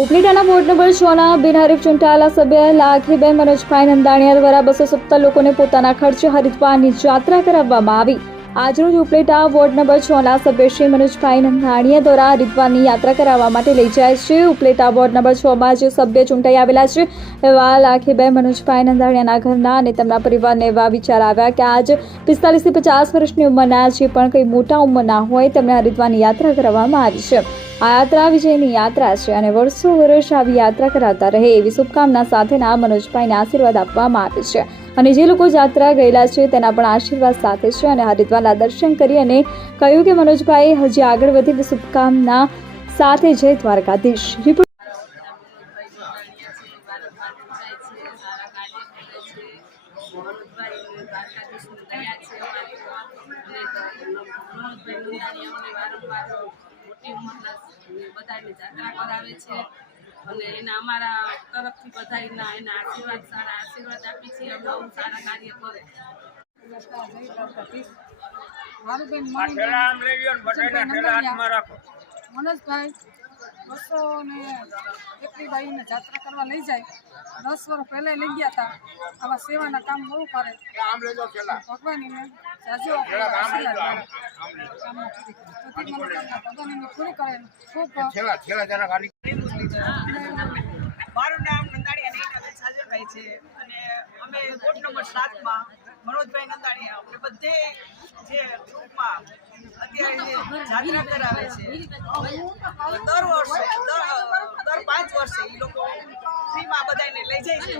ઉપલેટાના ward number છના બિનહરીફ ચૂંટાયેલા સભ્ય લાખીબેન મનોજભાઈ નંદાણીયા દ્વારા બસો સત્તર લોકોને પોતાના ખર્ચે હરિદ્વારની યાત્રા કરાવવામાં આવી. આજરોજ ઉપલેટા વોર્ડ નંબર છના સભ્ય શ્રી મનોજભાઈ નંદાણીયા દ્વારા હરિદ્વારની યાત્રા કરાવવા માટે લઈ જાય છે. ઉપલેટા વોર્ડ નંબર છમાં જે સભ્ય ચૂંટાઈ આવેલા છે એવા લાખીબેન મનોજભાઈ નંદાણીયાના ઘરના અને તેમના પરિવારને એવા વિચાર આવ્યા કે આજ પિસ્તાલીસથી પચાસ વર્ષની ઉંમરના જે પણ કંઈ મોટા ઉંમરના હોય તેમને હરિદ્વારની યાત્રા કરવામાં આવી છે. આ યાત્રા વિજયની યાત્રા છે અને વર્ષો વર્ષ આવી યાત્રા કરાવતા રહે એવી શુભકામના સાથેના મનોજભાઈને આશીર્વાદ આપવામાં આવે છે. અને જે લોકો યાત્રા ગયેલા છે તેના પણ આશીર્વાદ સાથે છે અને હરિદ્વારના દર્શન કરી અને કહ્યું કે મનોજભાઈ, હજી આગળ વધી શુભકામના સાથે જય દ્વારકાધીશ. રિપોર્ટ બધાને જાત્રા કરાવે છે. અને એના અમારા તરફથી બધાના એના આશીર્વાદ સારા આશીર્વાદ આપી છીએ અમે આવું સારા કાર્ય કરે. મનોજભાઈ બસો ને એકલી બાઈને જાત્રા કરવા લઈ જાય. દસ વર્ષ પહેલા લઈ ગયા હતા આવા સેવાના કામ બહુ કરે. ભગવાની જાજો. પૂરી કરે ખૂબ. મારું નામ નંદાણીયા સાજરભાઈ છે. અને અમે વોર્ડ નંબર સાતમાં મનોજભાઈ નંદાણીયા બધે જે ગ્રુપમાં લઈ જાય છે.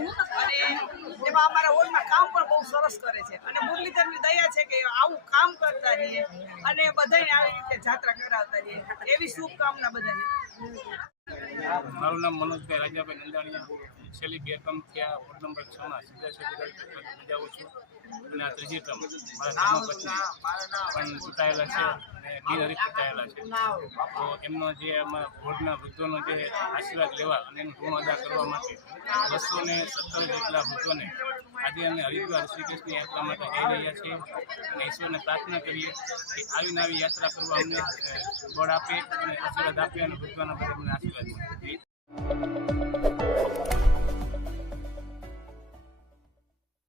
એમાં અમારા હોલમાં કામ પણ બહુ સરસ કરે છે. અને મુરલીધરની દયા છે કે આવું કામ કરતા રહીએ અને બધાને આવી રીતે જાત્રા કરાવતા રહીએ. એવી શુભકામના બધાને. મારું નામ મનોજભાઈ રાજાભાઈ નંદાણીયા. છેલ્લી બે ટર્મ થયા, વોર્ડ નંબર છ ના સીધા છું. અને આ ત્રીજી ટર્મ. મારા પછી પણ ચૂંટાયેલા છે અને બિનહરીફ ચૂંટાયેલા છે. તો એમનો જે અમારા બોર્ડના વૃદ્ધોનો જે આશીર્વાદ લેવા અને એનું ઋણ અદા કરવા માટે બસો ને સત્તર જેટલા વૃદ્ધોને આજે અમે હરિદ્વાર શ્રીકૃષ્ણ યાત્રા માટે જઈ રહ્યા છીએ અને ઈશ્વરને પ્રાર્થના કરીએ કે આવી આવી યાત્રા કરવા અમને બળ આપે અને આશીર્વાદ આપે અને વૃદ્ધોના બધા અમને આશીર્વાદ